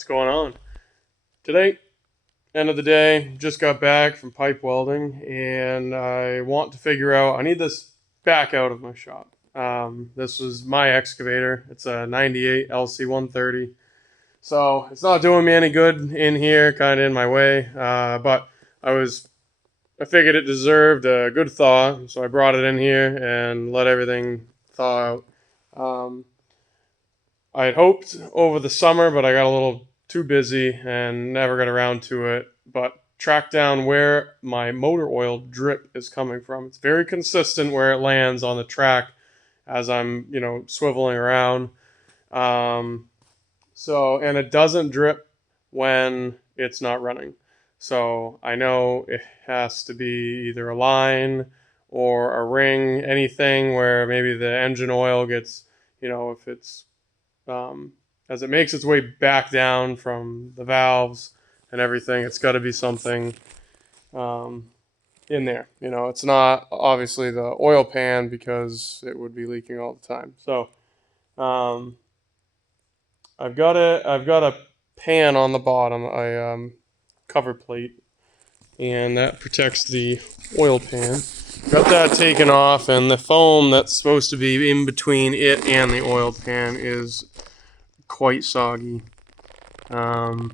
What's going on? Today, end of the day, just got back from pipe welding and I want to figure out, I need this back out of my shop. This was my excavator. It's a 98 LC130. So it's not doing me any good in here, kind of in my way. But I figured it deserved a good thaw. So I brought it in here and let everything thaw out. Um, I had hoped over the summer, but I got a little too busy and never got around to it. But track down where my motor oil drip is coming from. It's very consistent where it lands on the track as I'm, swiveling around. And it doesn't drip when it's not running. So I know it has to be either a line or a ring, anything where maybe the engine oil gets, if it's as it makes its way back down from the valves and everything, it's got to be something in there. It's not obviously the oil pan because it would be leaking all the time. So I've got a pan on the bottom, a cover plate, and that protects the oil pan. Got that taken off, and the foam that's supposed to be in between it and the oil pan is quite soggy. Now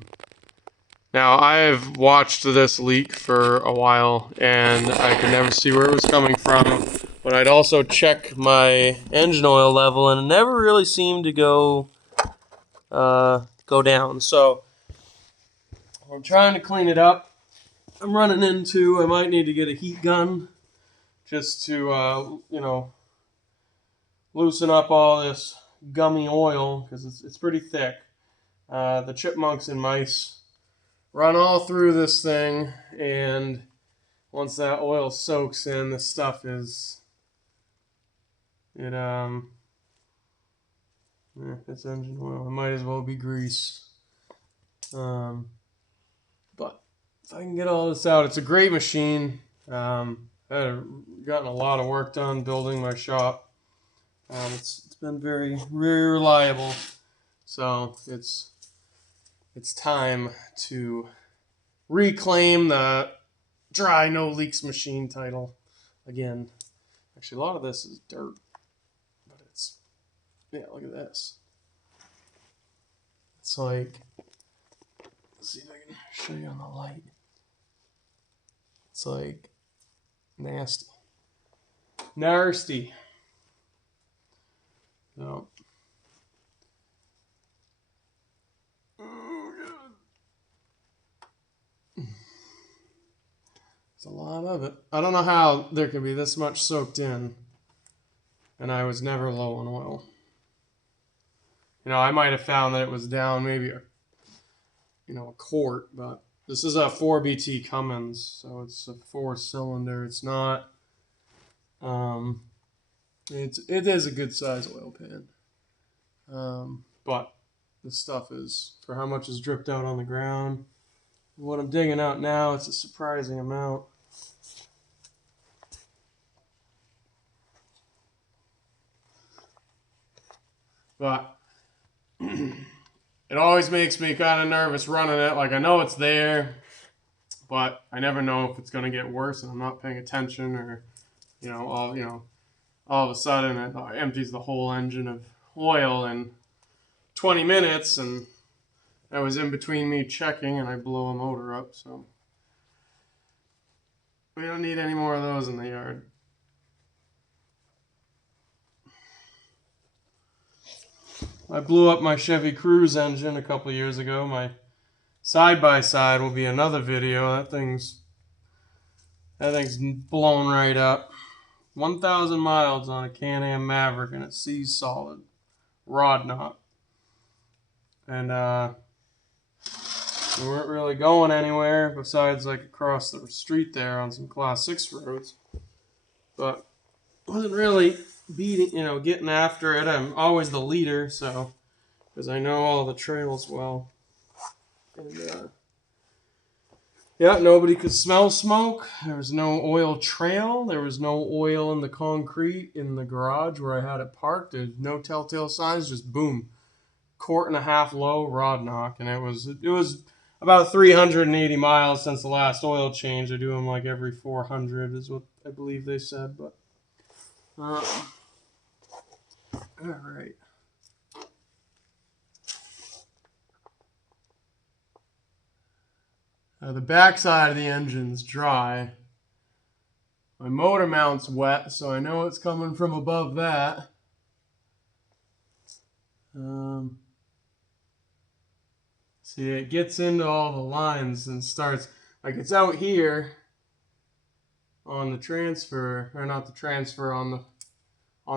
I've watched this leak for a while and I could never see where it was coming from, but I'd also check my engine oil level and it never really seemed to go down. So I'm trying to clean it up. I'm running into, I might need to get a heat gun just to loosen up all this gummy oil because it's pretty thick. The chipmunks and mice run all through this thing, and once that oil soaks in, the stuff it's engine oil. It might as well be grease. But if I can get all this out, it's a great machine. I've gotten a lot of work done building my shop. It's been very, very reliable. So it's time to reclaim the dry no leaks machine title again. Actually, a lot of this is dirt, but look at this. It's like, let's see if I can show you on the light. It's like nasty. So it's a lot of it. I don't know how there could be this much soaked in, and I was never low on oil. I might have found that it was down maybe a quart, but this is a 4BT Cummins, so it's a 4-cylinder. It's not. It is a good size oil pan, but this stuff is, for how much is dripped out on the ground. What I'm digging out now, it's a surprising amount. But it always makes me kind of nervous running it. Like, I know it's there, but I never know if it's going to get worse and I'm not paying attention, or all of a sudden it empties the whole engine of oil in 20 minutes, and that was in between me checking, and I blow a motor up. So we don't need any more of those in the yard. I blew up my Chevy Cruze engine a couple years ago. My side-by-side will be another video. That thing's blown right up. 1,000 miles on a Can-Am Maverick, and it sees solid. Rod knot. And we weren't really going anywhere besides like across the street there on some Class 6 roads. But wasn't really getting after it. I'm always the leader, so, because I know all the trails well. And nobody could smell smoke. There was no oil trail. There was no oil in the concrete in the garage where I had it parked. There's no telltale signs, just boom. quart-and-a-half low rod knock, and it was about 380 miles since the last oil change. I do them like every 400 is what I believe they said, but all right. The back side of the engine's dry. My motor mount's wet, so I know it's coming from above that. See, it gets into all the lines and starts, like it's out here on the transfer, or not the transfer, on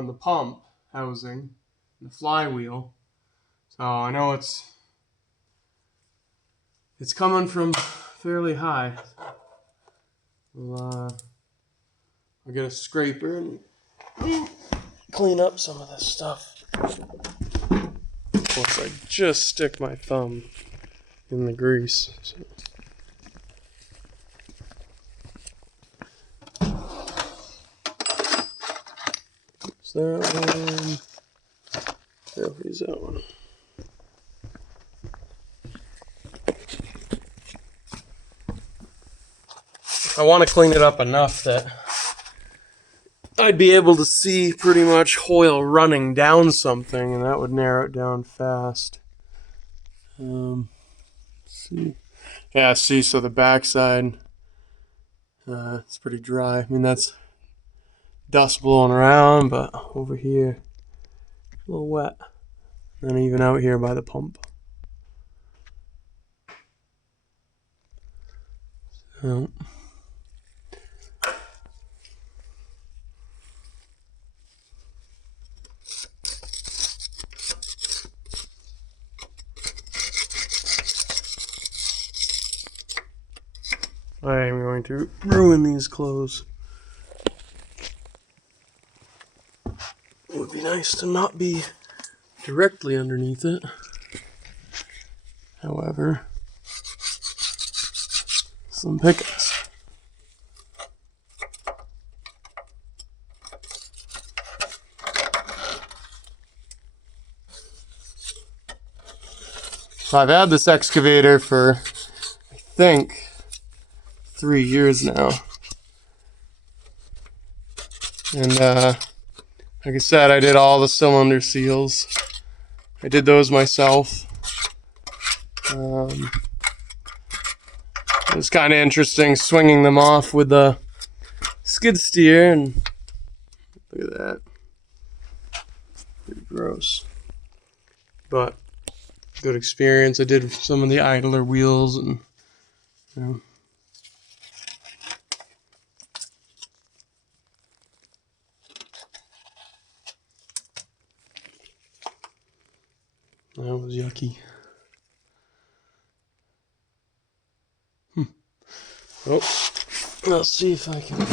the pump housing, the flywheel. So I know it's coming from fairly high. I'll get a scraper and clean up some of this stuff. Once I just stick my thumb in the grease. So. Is that one? No, use that one. I want to clean it up enough that I'd be able to see pretty much oil running down something, and that would narrow it down fast. Let's see. Yeah, see, so the backside, it's pretty dry. I mean, that's dust blowing around, but over here, a little wet. And even out here by the pump. So. I am going to ruin these clothes. It would be nice to not be directly underneath it. However, some pickets. So I've had this excavator for, I think, 3 years now. And like I said, I did all the cylinder seals. I did those myself. It was kind of interesting swinging them off with the skid steer, and look at that. Pretty gross. But good experience. I did some of the idler wheels, and you know. That was yucky. Oh, let's see if I can.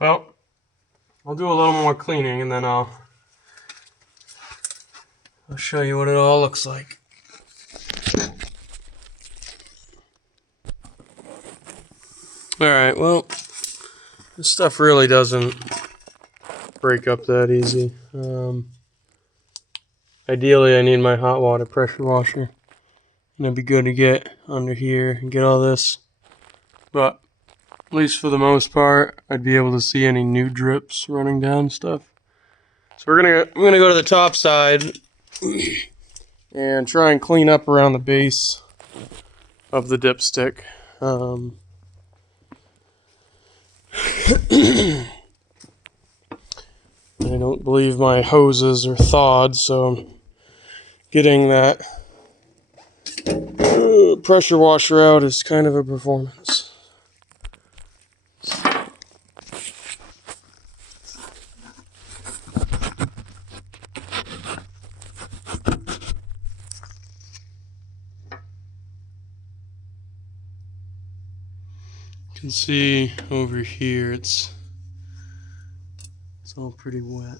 Well, I'll do a little more cleaning and then I'll show you what it all looks like. Alright, well, this stuff really doesn't break up that easy. Ideally, I need my hot water pressure washer. And it'd be good to get under here and get all this. But at least for the most part, I'd be able to see any new drips running down stuff. So I'm gonna go to the top side and try and clean up around the base of the dipstick. I don't believe my hoses are thawed, so I'm getting that pressure washer out is kind of a performance. You can see over here it's all pretty wet.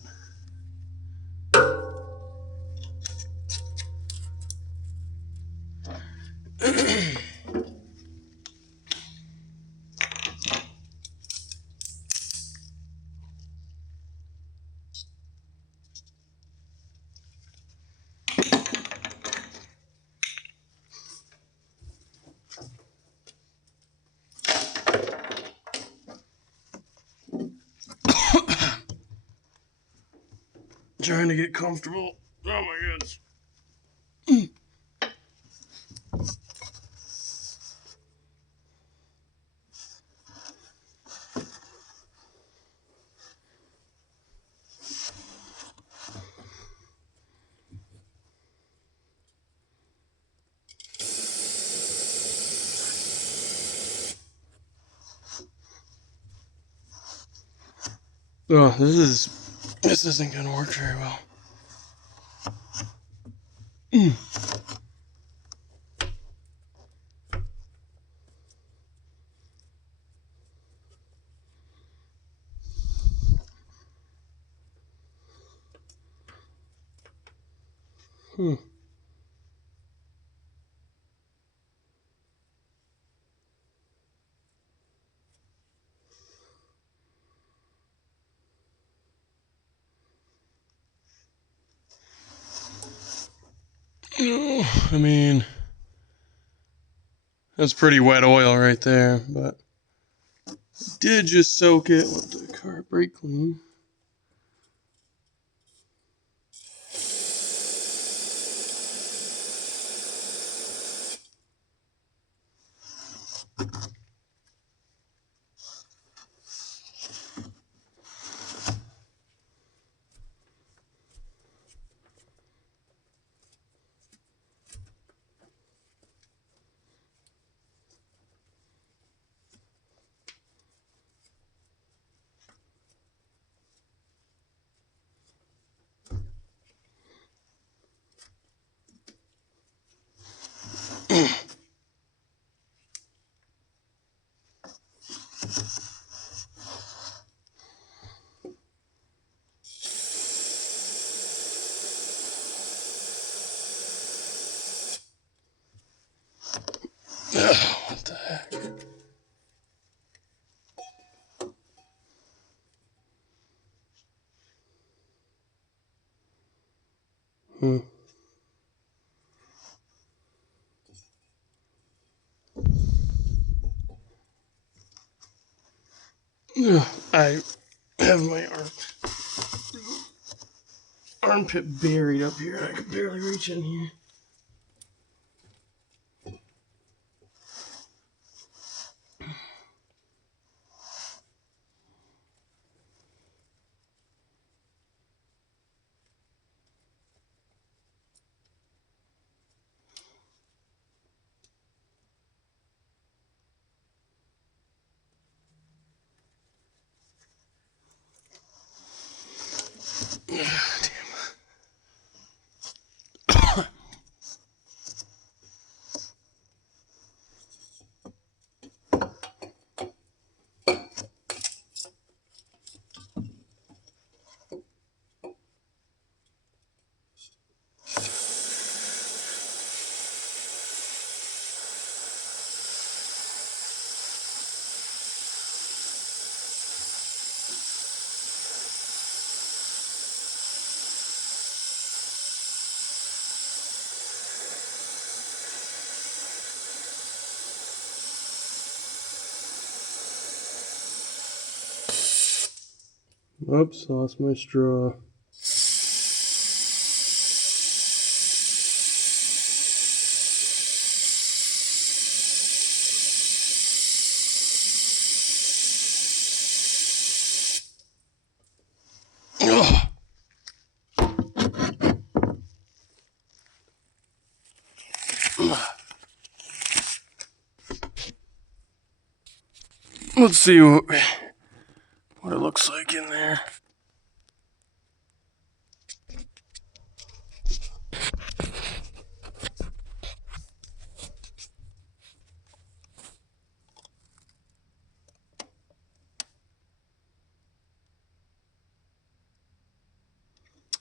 Trying to get comfortable. Oh my goodness. Oh, this isn't gonna work very well. I mean, that's pretty wet oil right there, but I did just soak it with the car brake clean. What the heck? I have my armpit buried up here. I can barely reach in here. Oops, lost my straw. Ugh. Let's see what it looks like in there.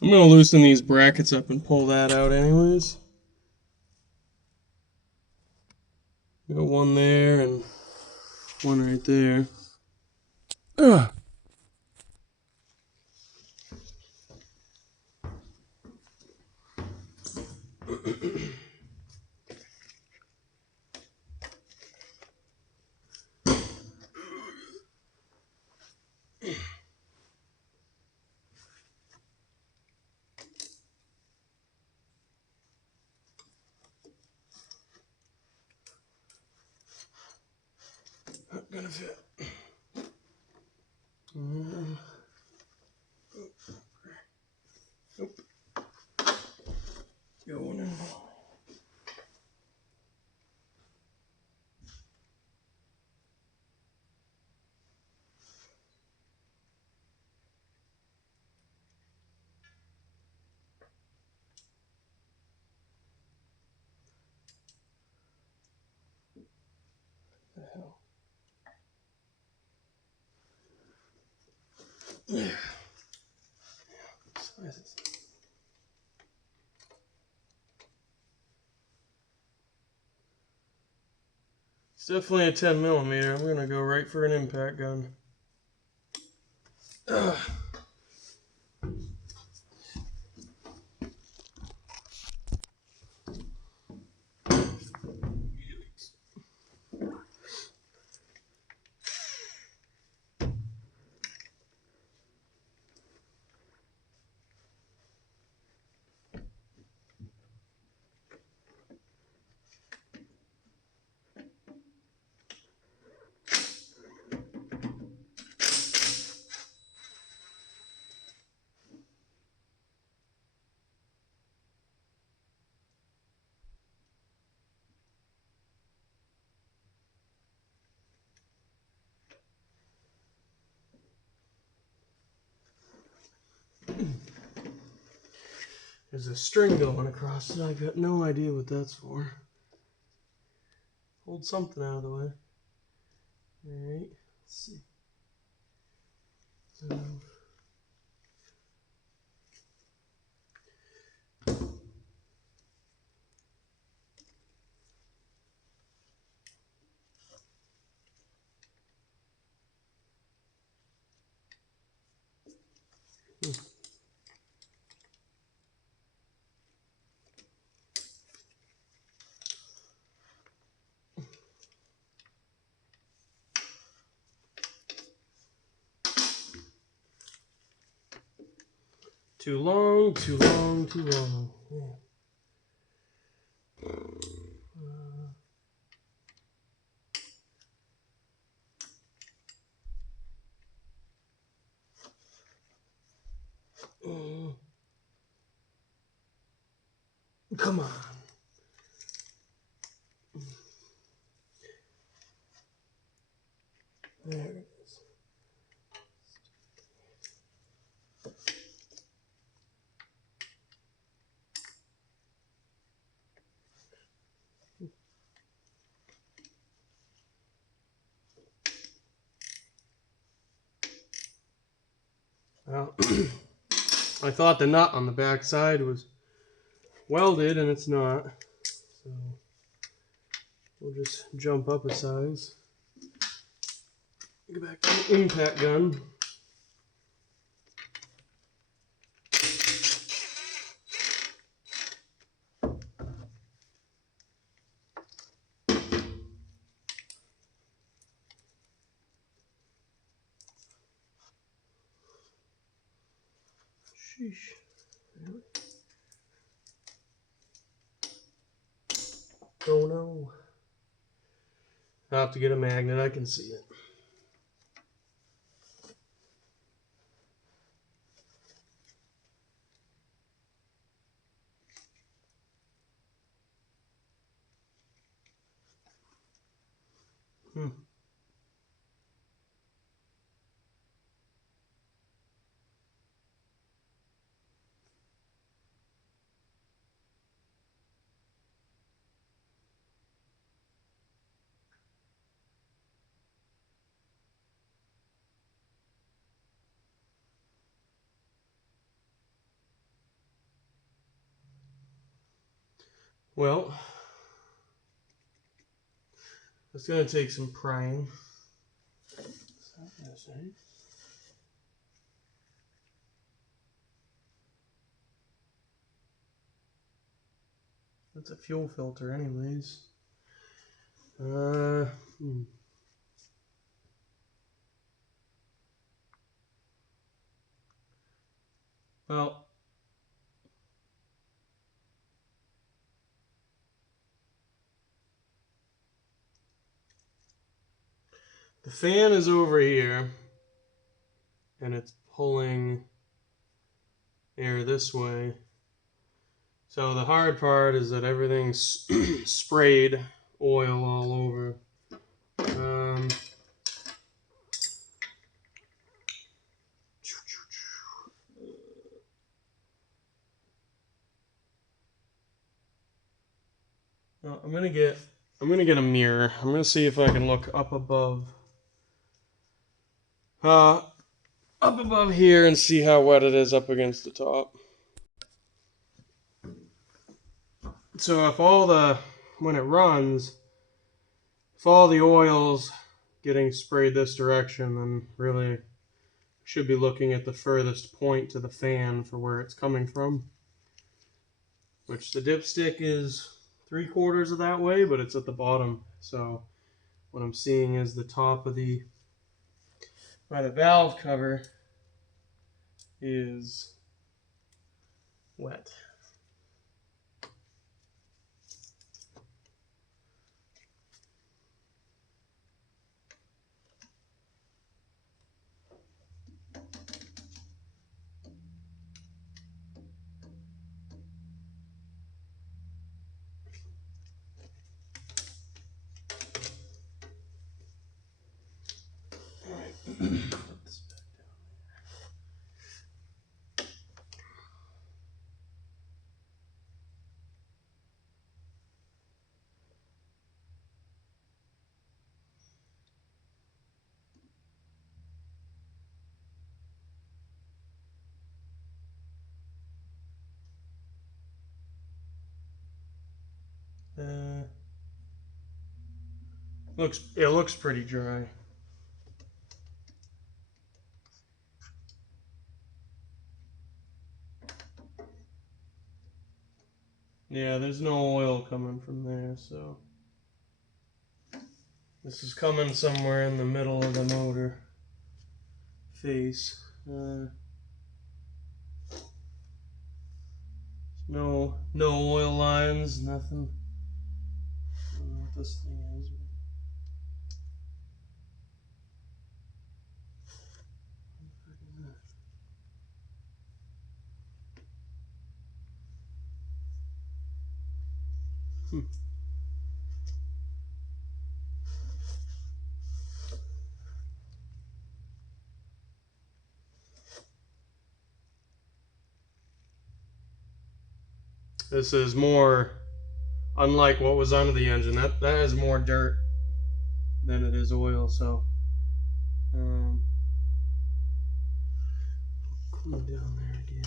I'm going to loosen these brackets up and pull that out anyways. Got one there and one right there. Ugh. Not gonna fit. Nope. Going in. What the hell? There. Sizes. It's definitely a 10mm. I'm gonna go right for an impact gun. Ugh. There's a string going across it. I've got no idea what that's for. Hold something out of the way. Alright, let's see. Too long, too long, too long. Yeah. Come on. There it is. Well, I thought the nut on the back side was welded, and it's not. So we'll just jump up a size. Get back to the impact gun. Sheesh. Really? Oh no. I'll have to get a magnet, I can see it. Well, it's going to take some prying. That's a fuel filter anyways. Well, the fan is over here, and it's pulling air this way. So the hard part is that everything's sprayed oil all over. I'm gonna get a mirror. I'm gonna see if I can look up above here and see how wet it is up against the top. So if when it runs, if all the oil's getting sprayed this direction, then really should be looking at the furthest point to the fan for where it's coming from. Which the dipstick is 3/4 of that way, but it's at the bottom. So what I'm seeing is the top of the valve cover is wet. It looks pretty dry. Yeah, there's no oil coming from there, so this is coming somewhere in the middle of the motor face. No oil lines, nothing. I don't know what this thing is. This is more unlike what was under the engine. That has more dirt than it is oil, so clean down there again.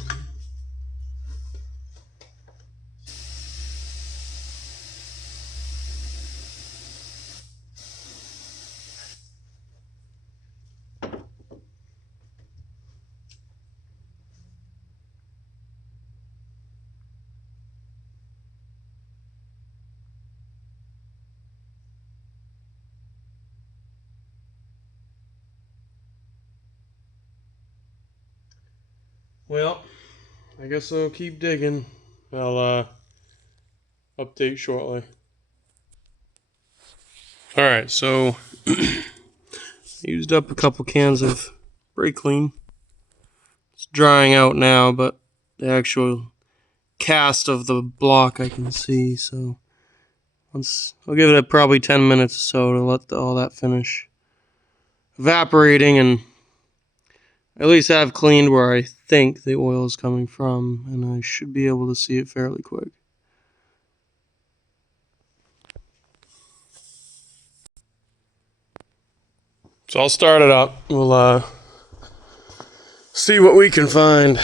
Well, I guess I'll keep digging. I'll update shortly. Alright, so I used up a couple cans of brake clean. It's drying out now, but the actual cast of the block I can see, so I'll give it probably 10 minutes or so to let all that finish evaporating and at least have cleaned where I think the oil is coming from, and I should be able to see it fairly quick. So I'll start it up. We'll see what we can find.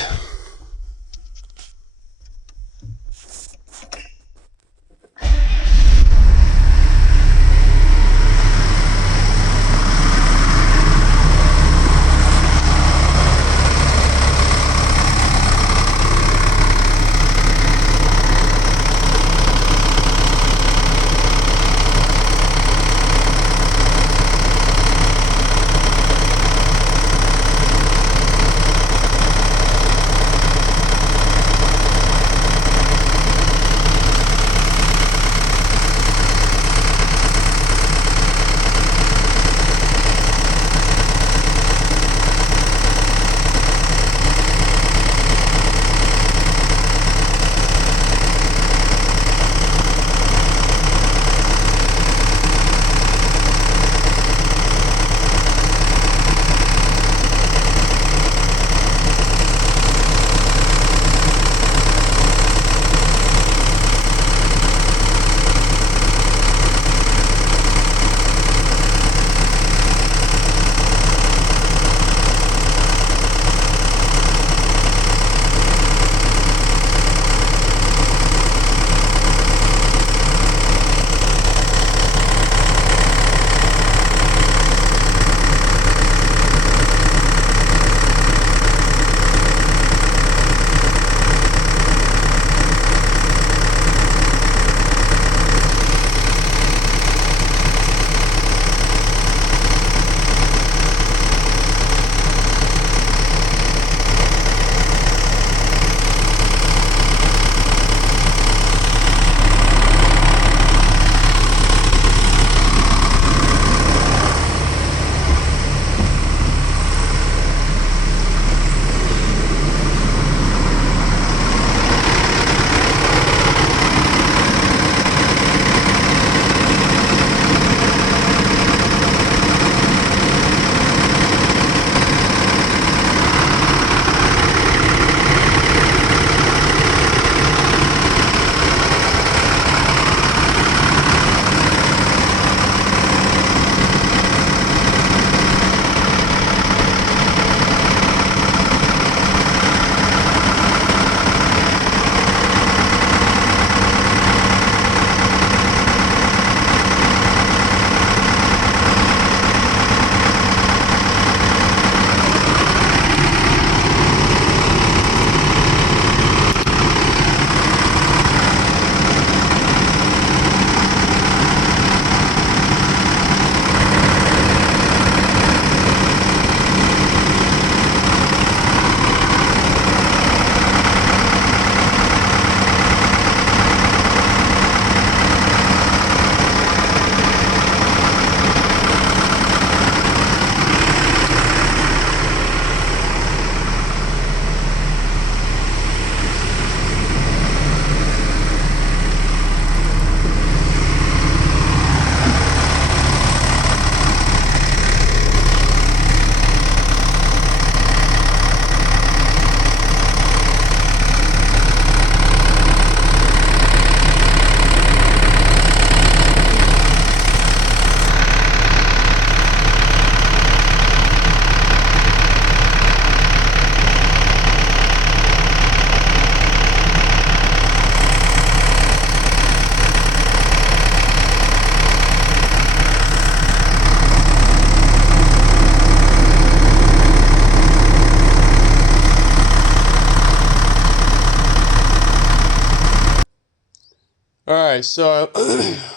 Alright, so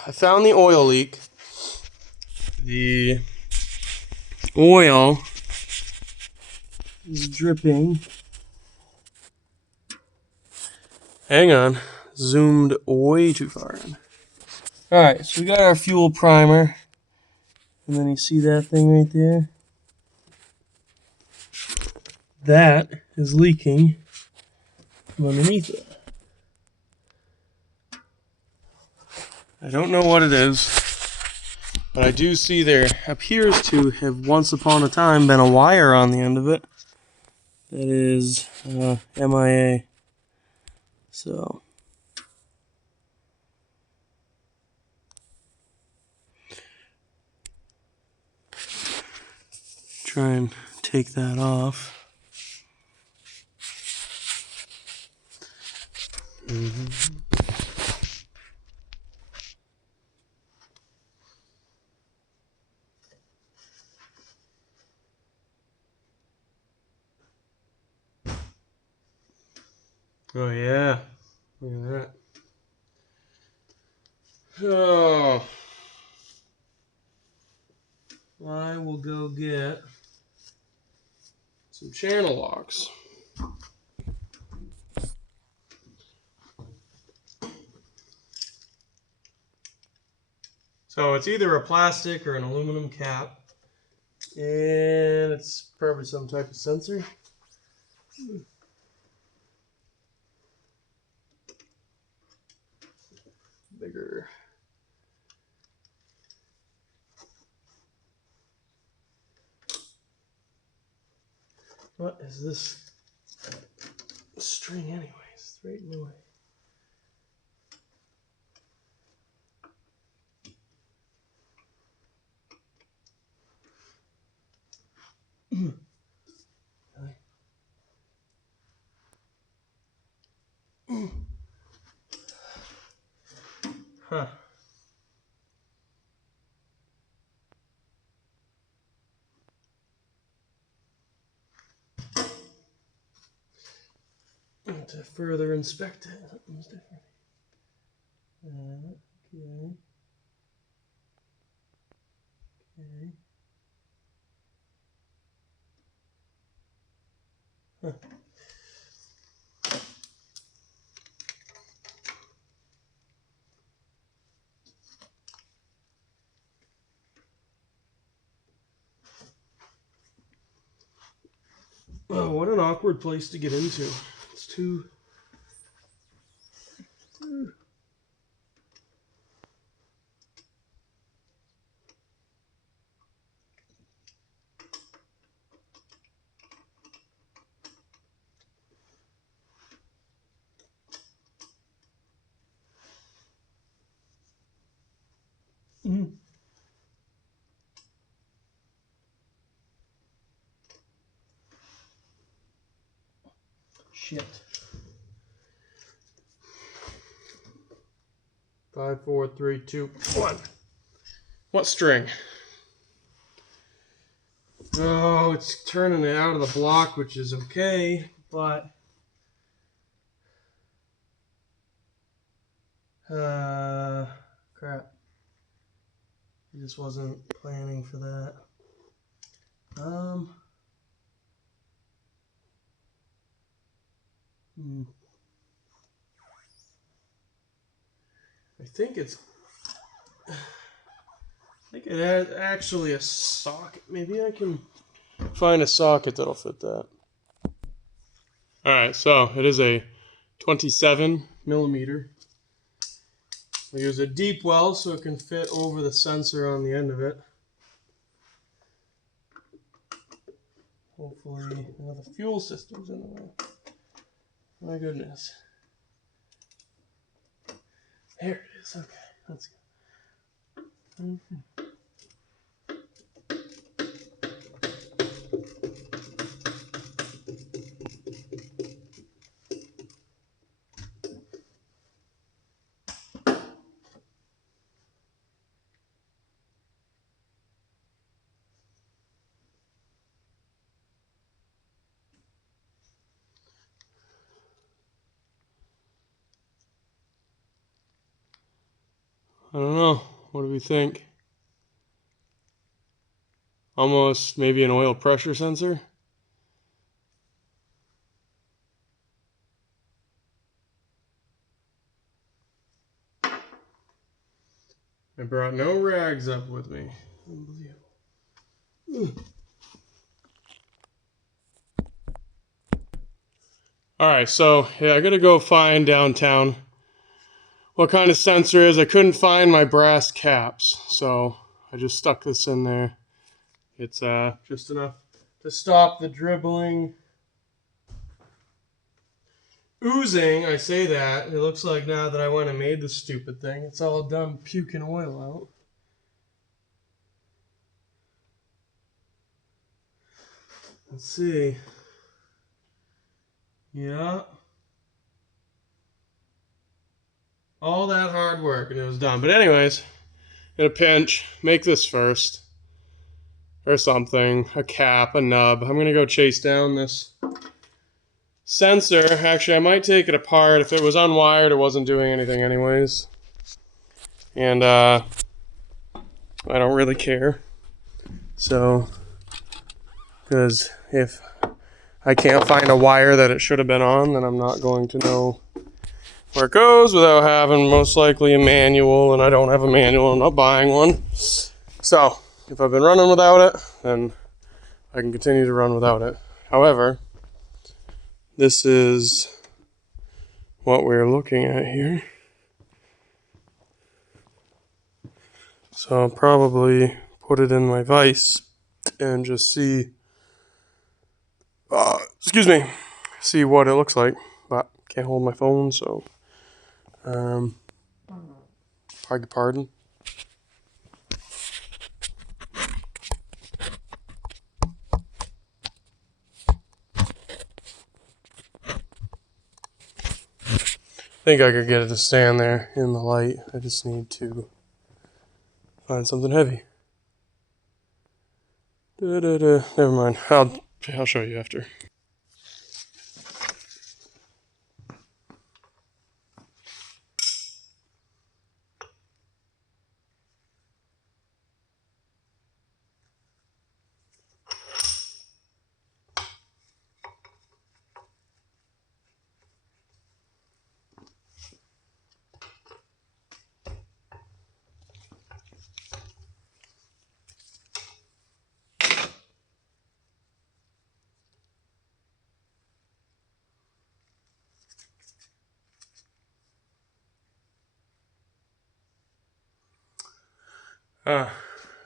I found the oil leak. The oil is dripping Hang on. Zoomed way too far in. Alright, so we got our fuel primer. And then you see that thing right there? That is leaking from underneath it. I don't know what it is, but I do see there appears to have once upon a time been a wire on the end of it that is MIA. So try and take that off. Oh yeah, look at that. Oh, I will go get some channel locks. So it's either a plastic or an aluminum cap, and it's probably some type of sensor. Bigger. What is this string anyways? It's right in the way. Huh. To further inspect it, something's different. Okay. Okay. Huh. Oh, what an awkward place to get into. It's too... Shit. 5, 4, 3, 2, 1. What string? Oh, it's turning it out of the block, which is okay, but crap. I just wasn't planning for that. I think it's actually a socket. Maybe I can find a socket that'll fit that. Alright, so it is a 27 millimeter. I use a deep well so it can fit over the sensor on the end of it. Hopefully, the fuel system's in the way. My goodness. There it is. Okay, that's good. I don't know. What do we think? Almost maybe an oil pressure sensor? I brought no rags up with me. Unbelievable. Alright, so yeah, I gotta go find downtown what kind of sensor is. I couldn't find my brass caps, so I just stuck this in there. It's just enough to stop the dribbling. Oozing, I say that. It looks like now that I went and made this stupid thing, it's all done puking oil out. Let's see. Yeah. All that hard work and it was done. But anyways, in a pinch, make this first. Or something. A cap, a nub. I'm gonna go chase down this sensor. Actually, I might take it apart. If it was unwired, it wasn't doing anything anyways. And I don't really care. So, because if I can't find a wire that it should have been on, then I'm not going to know where it goes without having most likely a manual, and I don't have a manual. I'm not buying one. So, if I've been running without it, then I can continue to run without it. However, this is what we're looking at here. So I'll probably put it in my vise and just see, see what it looks like. But can't hold my phone, so beg your pardon. I think I could get it to stand there in the light. I just need to find something heavy. Never mind. I'll show you after.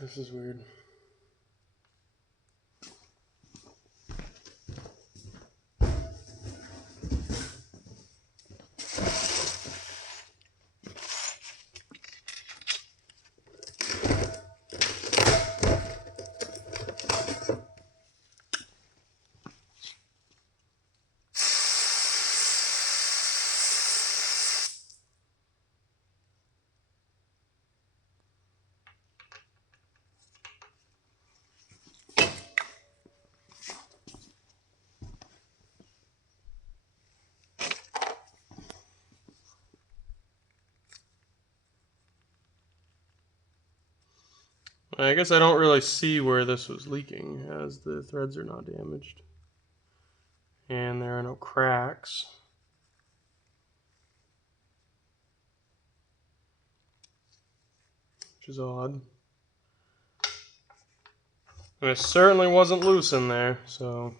This is weird. I guess I don't really see where this was leaking, as the threads are not damaged. And there are no cracks. Which is odd. And it certainly wasn't loose in there, so...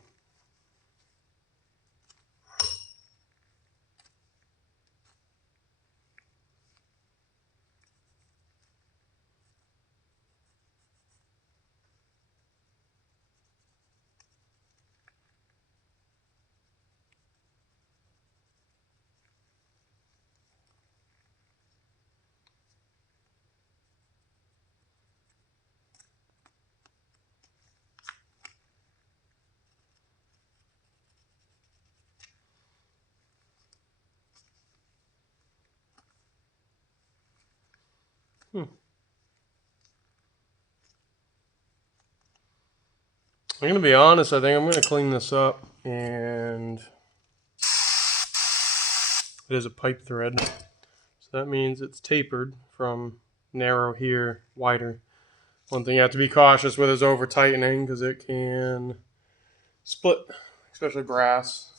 I'm going to be honest, I think I'm going to clean this up, and it is a pipe thread. So that means it's tapered from narrow here, wider. One thing you have to be cautious with is over tightening, because it can split, especially brass.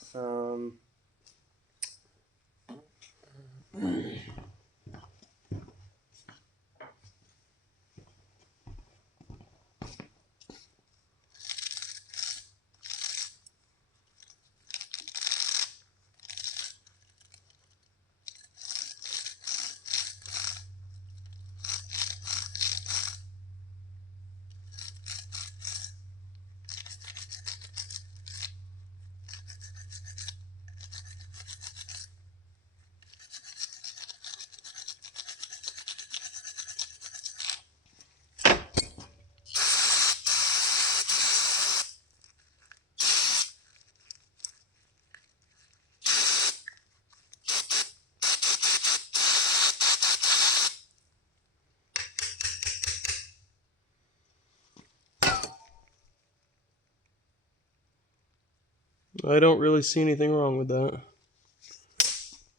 I don't really see anything wrong with that.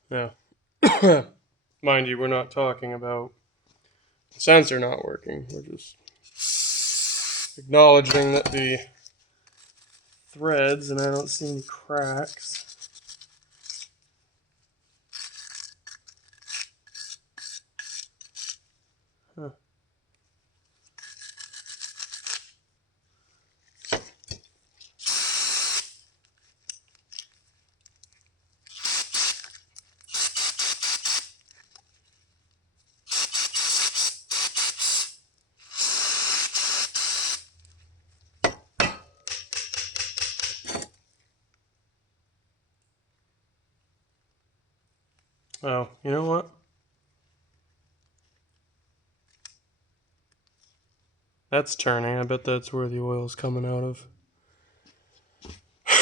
Now, mind you, we're not talking about the sensor not working. We're just acknowledging that the threads, and I don't see any cracks. Huh. Oh, you know what? That's turning. I bet that's where the oil's coming out of.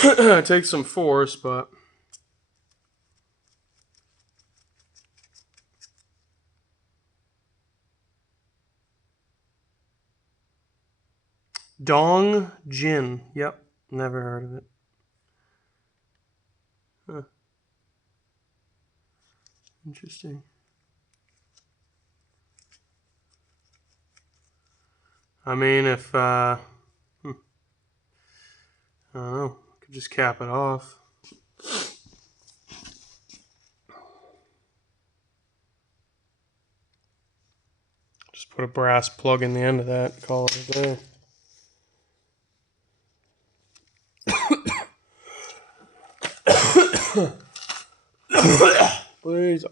It takes some force, but... Dong Jin. Yep, never heard of it. Huh. Interesting. I mean, if, I don't know, could just cap it off. Just put a brass plug in the end of that and call it a day. Please.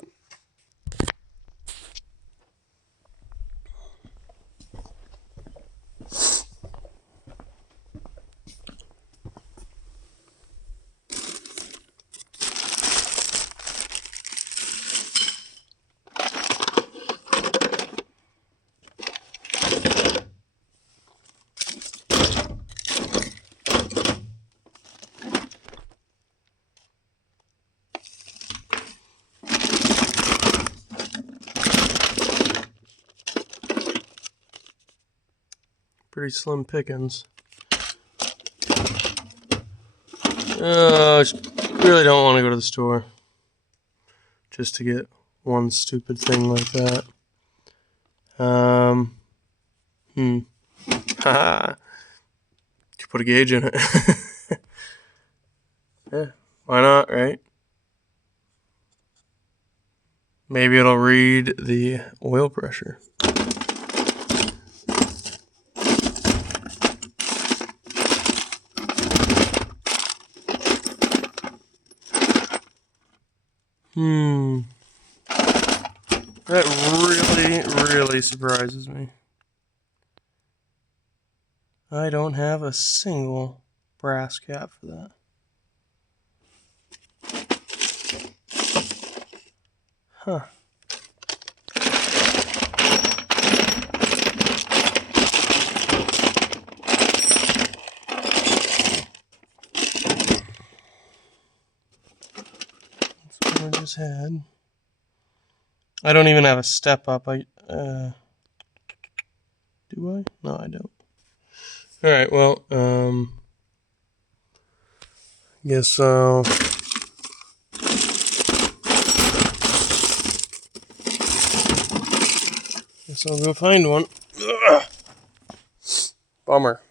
Pretty slim pickings. Really don't want to go to the store just to get one stupid thing like that. Haha. Could put a gauge in it. Yeah, why not, right? Maybe it'll read the oil pressure. That really surprises me. I don't have a single brass cap for that. Huh. That's what I just had. I don't even have a step up. Do I? No, I don't. Alright, well, guess I'll go find one. Ugh. Bummer.